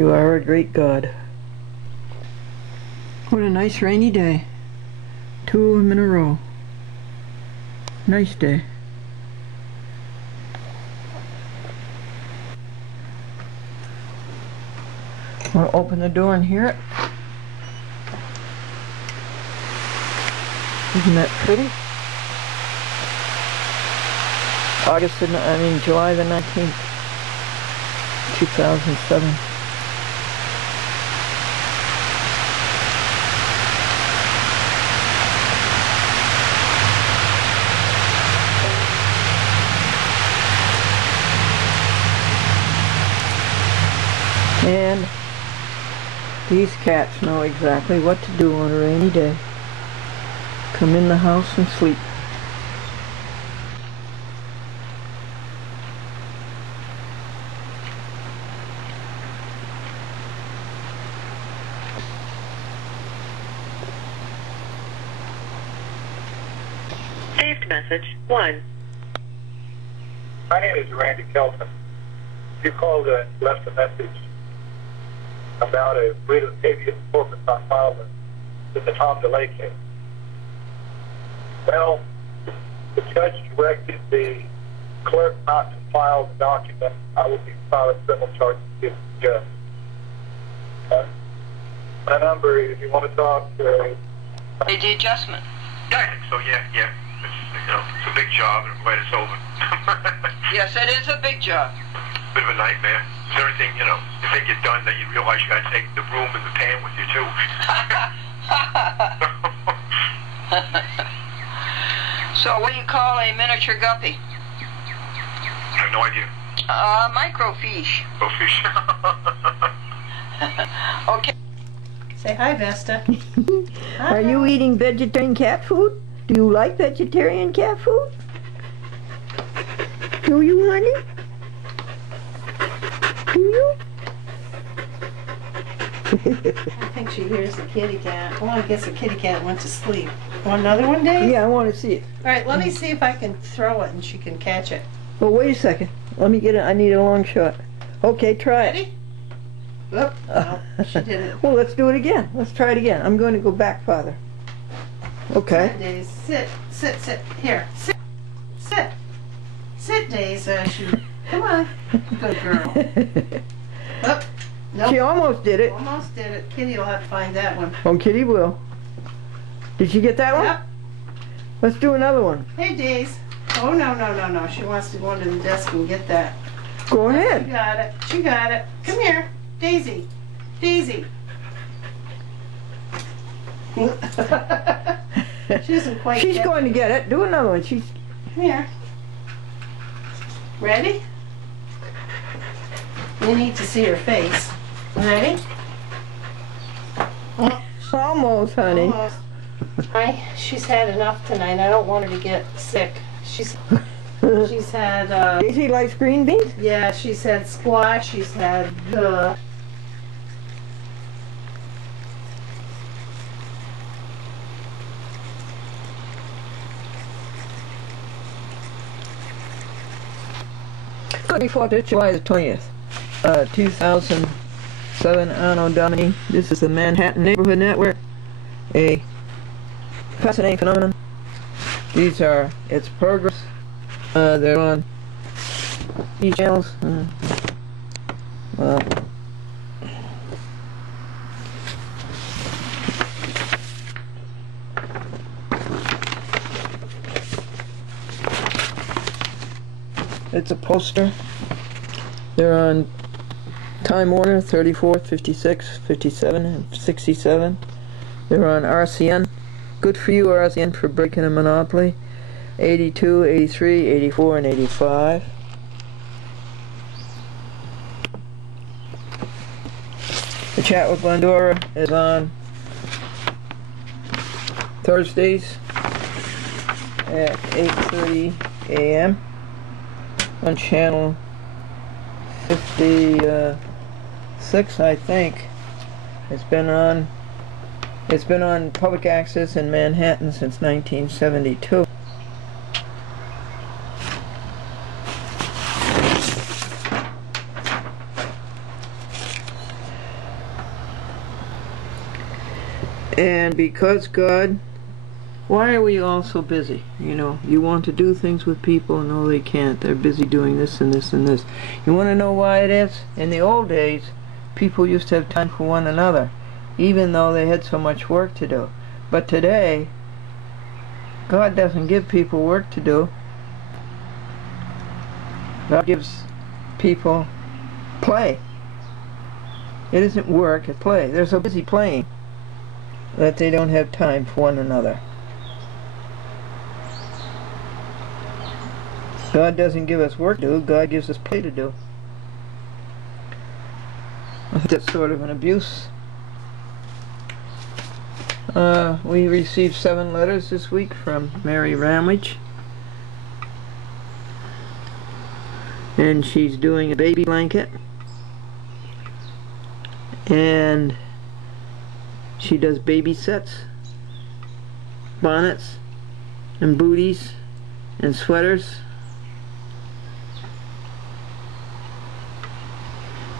You are a great God. What a nice rainy day. 2 of them in a row. Nice day. Want to open the door and hear it? Isn't that pretty? July the 19th, 2007. And these cats know exactly what to do on a rainy day. Come in the house and sleep. Saved message 1. My name is Randy Kelton. You called and left a message about a writ of habeas corpus on file in the Tom DeLay case. Well, the judge directed the clerk not to file the document. I will be filing criminal charges against the judge. My number, if you want to talk. The adjustment. Yeah, I think so. Yeah. It's a big job, and I'm glad it's over. Yes, it is a big job. Bit of a nightmare. Is everything, you think you're done, that you realize you got to take the broom and the pan with you too. So what do you call a miniature guppy? I have no idea. Microfiche. Go fish. Okay. Say hi, Vesta. Are you eating vegetarian cat food? Do you like vegetarian cat food? Do you, honey? Do you? I think she hears the kitty cat. Well, I guess the kitty cat went to sleep. Want another one, Dave? Yeah, I want to see it. All right, let me see if I can throw it and she can catch it. Well, wait a second. Let me get it. I need a long shot. Okay, try it. Ready? Oop, no, she didn't. Well, let's do it again. Let's try it again. I'm going to go back farther. Okay. Days, sit. Here, sit. Sit, Days. Come on. Good girl. Oop, nope. She almost did it. Almost did it. Kitty will have to find that one. Oh, Kitty will. Did she get that one? Yep. Let's do another one. Hey, Days. Oh, no. She wants to go under the desk and get that. Go She ahead. got it. Come here. Daisy. She doesn't quite She's get going to get it. Do another one. She's. Come here. Ready? You need to see her face. Ready? Almost, honey. Almost. She's had enough tonight. I don't want her to get sick. She's had Daisy likes green beans? yeah, she's had squash, she's had Good before July the 20th, 2007, Anno Domini. This is the Manhattan Neighborhood Network, a fascinating phenomenon. These are its progress. They're on these channels. Well, it's a poster. They're on Time Warner, 34th, 56, 57, and 67. They're on RCN. Good for you, RCN, for breaking a monopoly. 82, 83, 84, and 85. The Chat with Glendora is on Thursdays at 8:30 a.m. on channel 56, I think. It's been on public access in Manhattan since 1972. And because God, why are we all so busy? You know, you want to do things with people, no they can't. They're busy doing this and this and this. You want to know why it is? In the old days, people used to have time for one another, even though they had so much work to do. But today, God doesn't give people work to do. God gives people play. It isn't work, it's play. They're so busy playing that they don't have time for one another. God doesn't give us work to do, God gives us play to do. That's sort of an abuse. We received 7 letters this week from Mary Ramage. And she's doing a baby blanket. And she does baby sets, bonnets, and booties, and sweaters.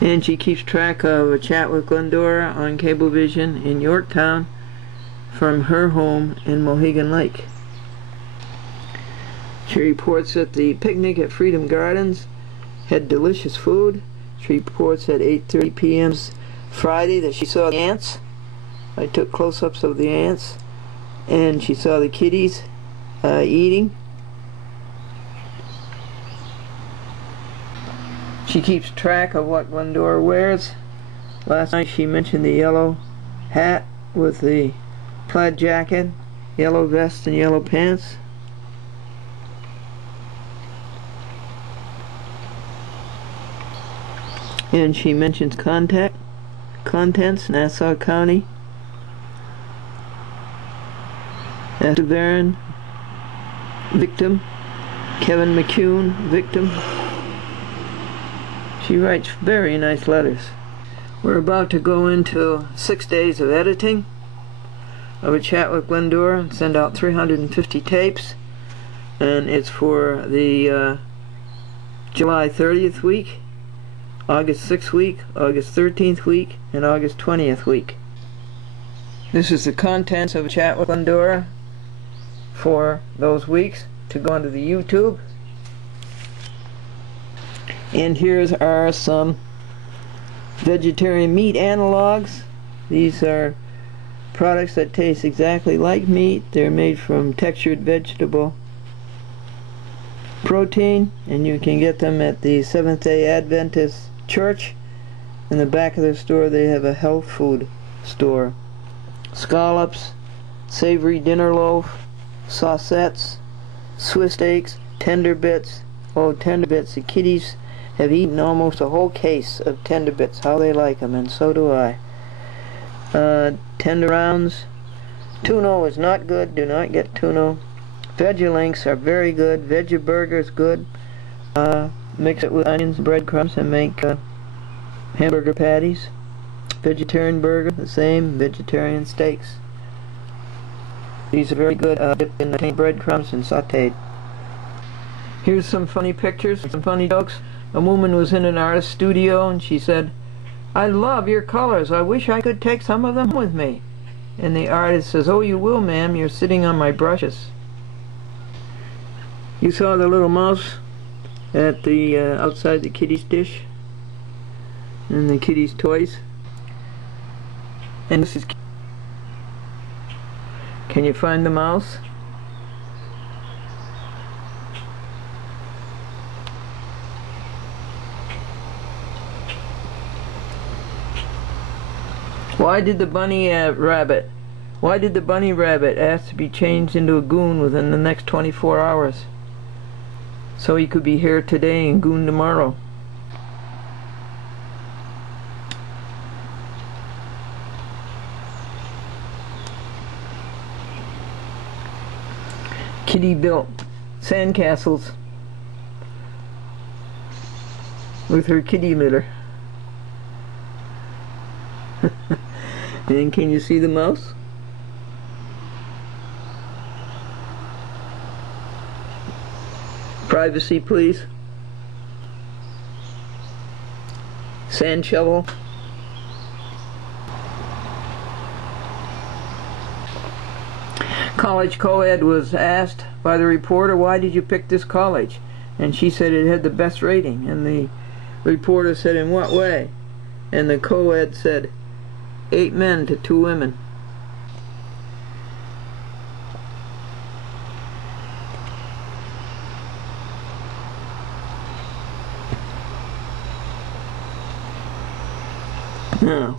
And she keeps track of a chat with Glendora on Cablevision in Yorktown from her home in Mohegan Lake. She reports that the picnic at Freedom Gardens had delicious food. She reports at 8:30 p.m. Friday that she saw the ants. I took close-ups of the ants, and she saw the kitties eating. She keeps track of what Glendora wears. Last night she mentioned the yellow hat with the plaid jacket, yellow vest, and yellow pants. And she mentions contents, Nassau County, Estevan, victim, Kevin McCune, victim. She writes very nice letters. We're about to go into 6 days of editing of a chat with Glendora and send out 350 tapes, and it's for the July 30th week, August 6th week, August 13th week, and August 20th week. This is the contents of a chat with Glendora for those weeks to go onto the YouTube. And here's are some vegetarian meat analogs. These are products that taste exactly like meat. They're made from textured vegetable protein, and you can get them at the Seventh-day Adventist Church. In the back of their store they have a health food store. Scallops, savory dinner loaf, saucettes, Swiss steaks, tender bits. Oh, tender bits. The kitties have eaten almost a whole case of tender bits. How they like them, and so do I. Tender rounds. Tuna is not good. Do not get tuna. Vegelinks are very good. Veggie burgers good. Mix it with onions and breadcrumbs and make hamburger patties. Vegetarian burger, the same. Vegetarian steaks. These are very good, dipped in the breadcrumbs and sauteed. Here's some funny pictures, some funny jokes. A woman was in an artist studio and she said, "I love your colors. I wish I could take some of them with me." And the artist says, "Oh, you will, ma'am. You're sitting on my brushes." You saw the little mouse at the outside the kitty's dish and the kitty's toys. And this is. Can you find the mouse? Why did the bunny rabbit ask to be changed into a goon within the next 24 hours? So he could be here today and goon tomorrow. Kitty built sandcastles with her kitty litter. And can you see the mouse? Privacy, please. Sand shovel. college co-ed was asked by the reporter, why did you pick this college? And she said it had the best rating. And the reporter said, in what way? And the co-ed said, 8 men to 2 women. Now,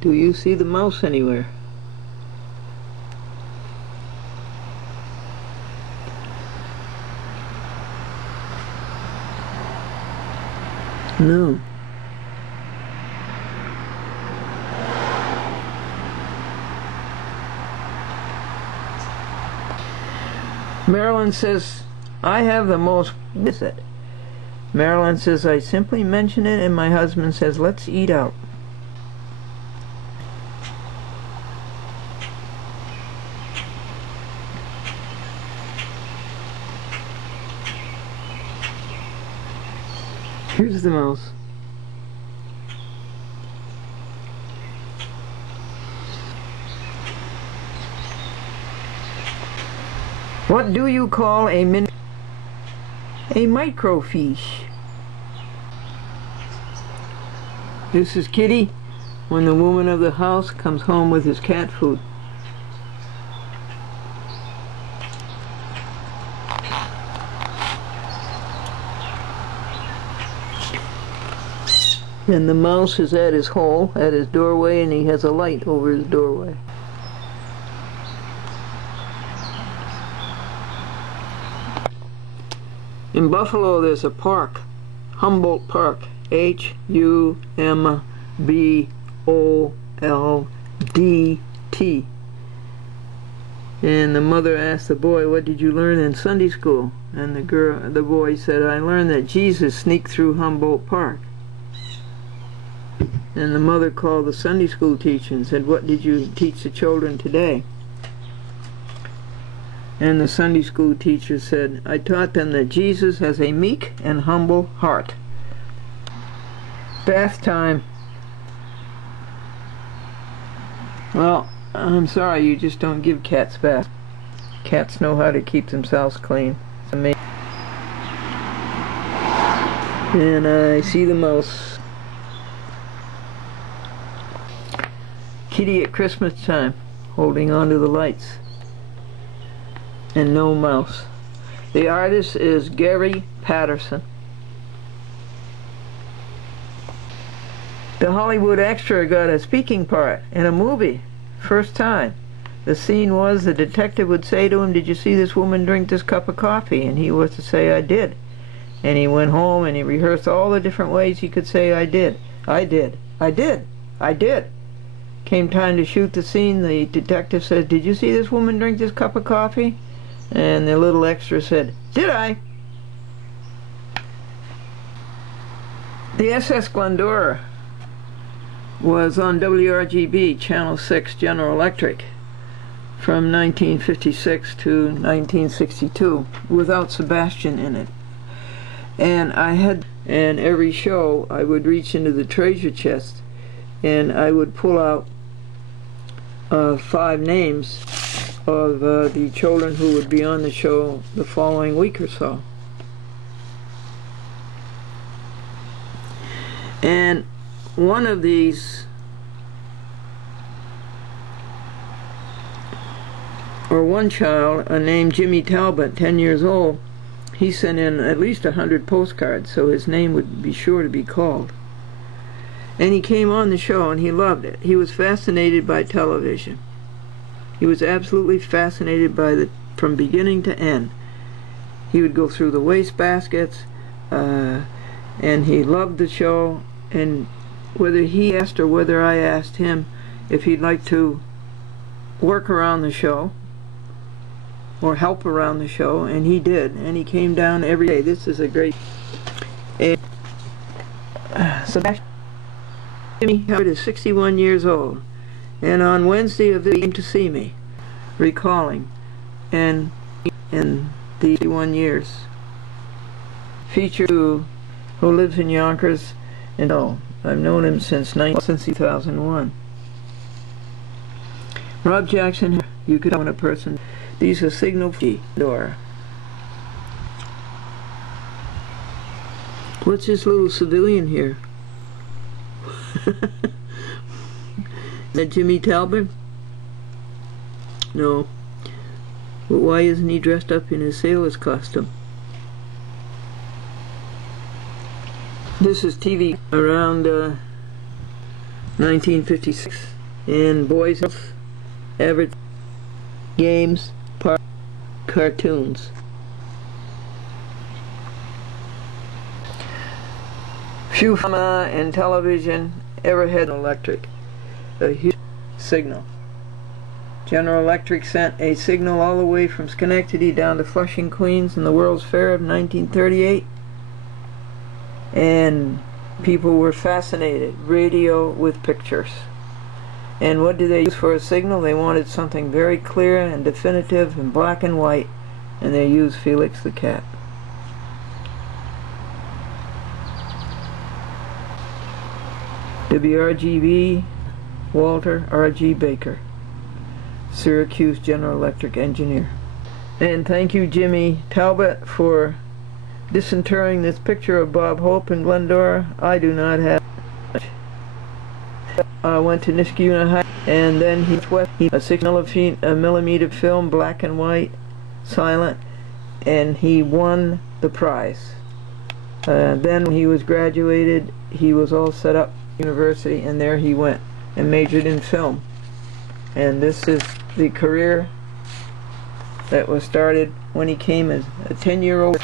do you see the mouse anywhere? No. Marilyn says, I have the most visit. Marilyn says, I simply mention it and my husband says, let's eat out. Here's the mouse. What do you call a microfiche? This is Kitty when the woman of the house comes home with his cat food. And the mouse is at his hole, at his doorway, and he has a light over his doorway. In Buffalo there's a park, Humboldt Park, Humboldt. And the mother asked the boy, what did you learn in Sunday school? And the boy said, I learned that Jesus sneaked through Humboldt Park. And the mother called the Sunday school teacher and said, what did you teach the children today? And the Sunday school teacher said, I taught them that Jesus has a meek and humble heart. Bath time. Well, I'm sorry, you just don't give cats baths. Cats know how to keep themselves clean. It's amazing. And I see the mouse. Kitty at Christmas time, holding on to the lights. And no mouse. The artist is Gary Patterson. The Hollywood extra got a speaking part in a movie, first time. The scene was the detective would say to him, did you see this woman drink this cup of coffee? And he was to say, I did. And he went home and he rehearsed all the different ways he could say, I did, I did, I did, I did. Came time to shoot the scene, the detective said, did you see this woman drink this cup of coffee? And the little extra said, did I? The SS Glendora was on WRGB, Channel 6, General Electric, from 1956 to 1962, without Sebastian in it. And every show I would reach into the treasure chest and I would pull out 5 names of the children who would be on the show the following week or so. And one of these, or one child, named Jimmy Talbot, 10 years old, he sent in at least 100 postcards, so his name would be sure to be called. And he came on the show and he loved it. He was fascinated by television. He was absolutely fascinated by from beginning to end. He would go through the waste baskets, and he loved the show. And whether he asked or whether I asked him if he'd like to work around the show or help around the show, and he did. And he came down every day. This is a great. Sebastian is 61 years old, and on Wednesday of this he came to see me, recalling, and in the 61 years. Feature who lives in Yonkers, and I've known him since 2001. Rob Jackson, you could tell when a person These are signal Glendora. What's this little civilian here? Is that Jimmy Talbot? No. But why isn't he dressed up in his sailor's costume? This is TV around 1956, and boys average games, cartoons. Few phenomena in television ever had an electric, a huge signal. General Electric sent a signal all the way from Schenectady down to Flushing, Queens in the World's Fair of 1938, and people were fascinated. Radio with pictures. And what did they use for a signal? They wanted something very clear and definitive and black and white, and they used Felix the Cat. WRGB, Walter R.G. Baker, Syracuse General Electric engineer. And thank you, Jimmy Talbot, for disinterring this picture of Bob Hope in Glendora. I do not have much. I went to Niskayuna High, and then he went a 6mm film, black and white, silent, and he won the prize. Then when he was graduated, he was all set up university, and there he went and majored in film. And this is the career that was started when he came as a 10-year-old.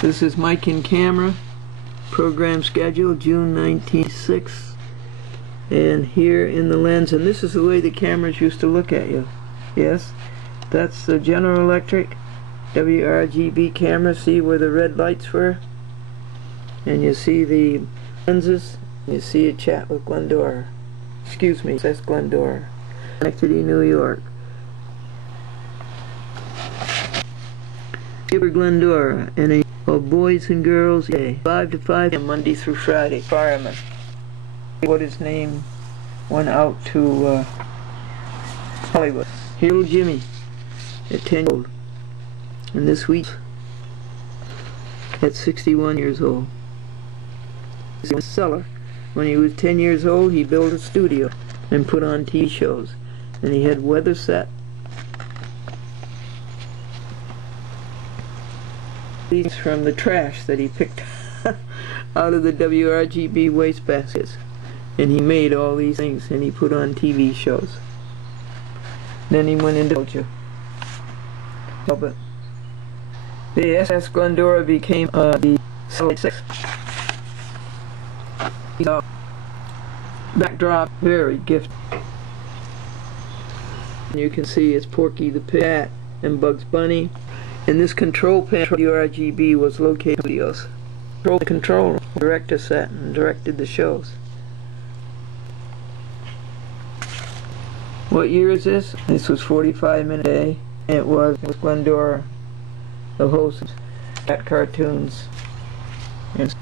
This is mic and camera, program schedule, June 1996, and here in the lens, and this is the way the cameras used to look at you. Yes, that's the General Electric WRGB camera. See where the red lights were? And you see the lenses, you see a chat with Glendora. Excuse me, SS Glendora, Schenectady, New York. Skipper Glendora and a boys and girls day, 5 to 5 Monday through Friday. Fireman. What his name went out to Hollywood. Little Jimmy at 10 years old, and this week at 61 years old. He was a seller. When he was 10 years old, he built a studio and put on TV shows, and he had weather set. These from the trash that he picked out of the WRGB waste baskets, and he made all these things, and he put on TV shows. Then he went into culture. But the SS Glendora became the Satellite 6. Backdrop, very gifted. You can see it's Porky the Pig and Bugs Bunny. And this control panel for the RGB was located in studios. The control director sat and directed the shows. What year is this? This was 45 minutes a day. It was Glendora, the host at cartoons. And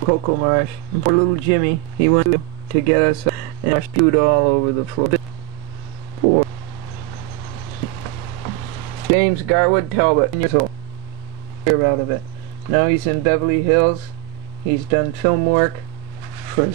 Coco Marsh. And poor little Jimmy, he went to get us and spewed all over the floor. Poor James Garwood Talbot, 10 years old. Hear out of it. Now he's in Beverly Hills. He's done film work for